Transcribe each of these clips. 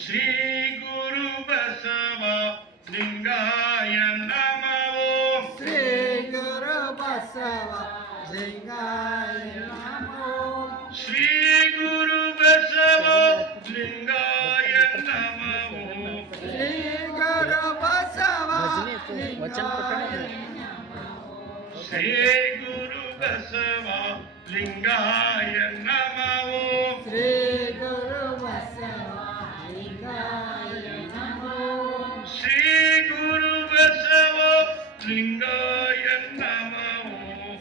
श्री गुरु बसव लिंगाय नमो श्री गुरु बसव लिंगाय नमो श्री गुरु बसव लिंगाय नमो श्री गुरु बसव लिंगाय श्री गुरु बसव लिंगाय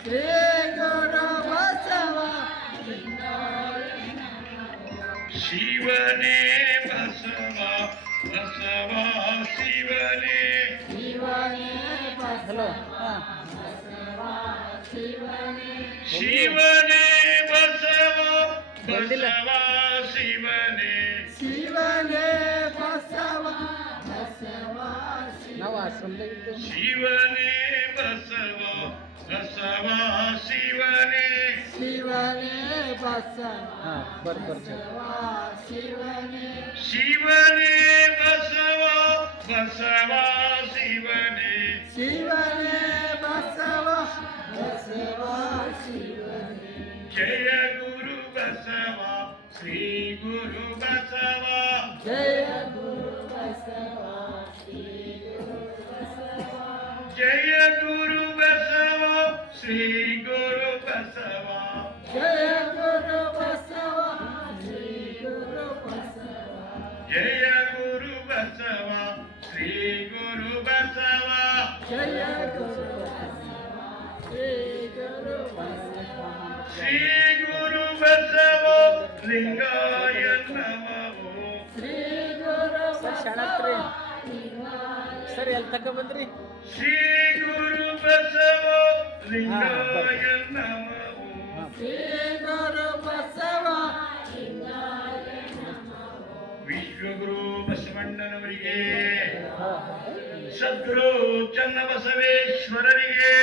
ಶ್ರೀ ಗುರು ಬಸವ ಶಿವನೇ ಬಸವ ಬಸವ ಶಿವನೇ ಶಿವನೇ ಹಲೋ ಬಸವ ಶಿವನೇ ಶಿವನೇ ಬಸವ ಬಂದಿಲ್ಲ. ಬಸವ ಶಿವನೇ ಶಿವನೇ ಬಸವ ಬಸವ ನಾವು ಆಶ್ರಮದಾಗ ಇದ್ದೇವೆ ಶಿವನೇ ಬಸವ ಬಸವ ಶಿವನೇ ಶಿವನೇ ಬಸವ ಹಾಂ ಬರ್ರಿ ಬರ್ರಿ ಬಸವ ಶಿವನೇ ಶಿವನೇ ಬಸವ ಬಸವ ಶಿವನೇ ಶಿವನೇ ಬಸವ ಬಸವ ಶಿವನೇ ಜಯ ಗುರು ಬಸವ ಶ್ರೀ ಗುರು ಬಸವ ಜಯ ಗುರು ಬಸವ ಶ್ರೀ ಗುರು ಬಸವ ಜಯ ಗುರು ಬಸವ ಶ್ರೀ ಗುರು ಬಸವ. ಜಯ ಗುರು ಬಸವ ಶ್ರೀ ಗುರು ಬಸವ. ಜಯ ಗುರು ಬಸವ ಶ್ರೀ ಗುರು ಬಸವ. ಜಯ ಗುರು ಬಸವ ಶ್ರೀ ಗುರು ಬಸವ. ಶ್ರೀ ಗುರು ಬಸವ ಲಿಂಗಾಯ ನಮೋ ಶ್ರೀ ಗುರು ಬಸವ ಸರಿ ಎಲ್ಲಿ ತಕ ಬಂದ್ರಿ. ಶ್ರೀ ವಿಶ್ವಗುರು ಬಸವಣ್ಣನವರಿಗೆ ಸದ್ಗುರು ಚನ್ನಬಸವೇಶ್ವರರಿಗೆ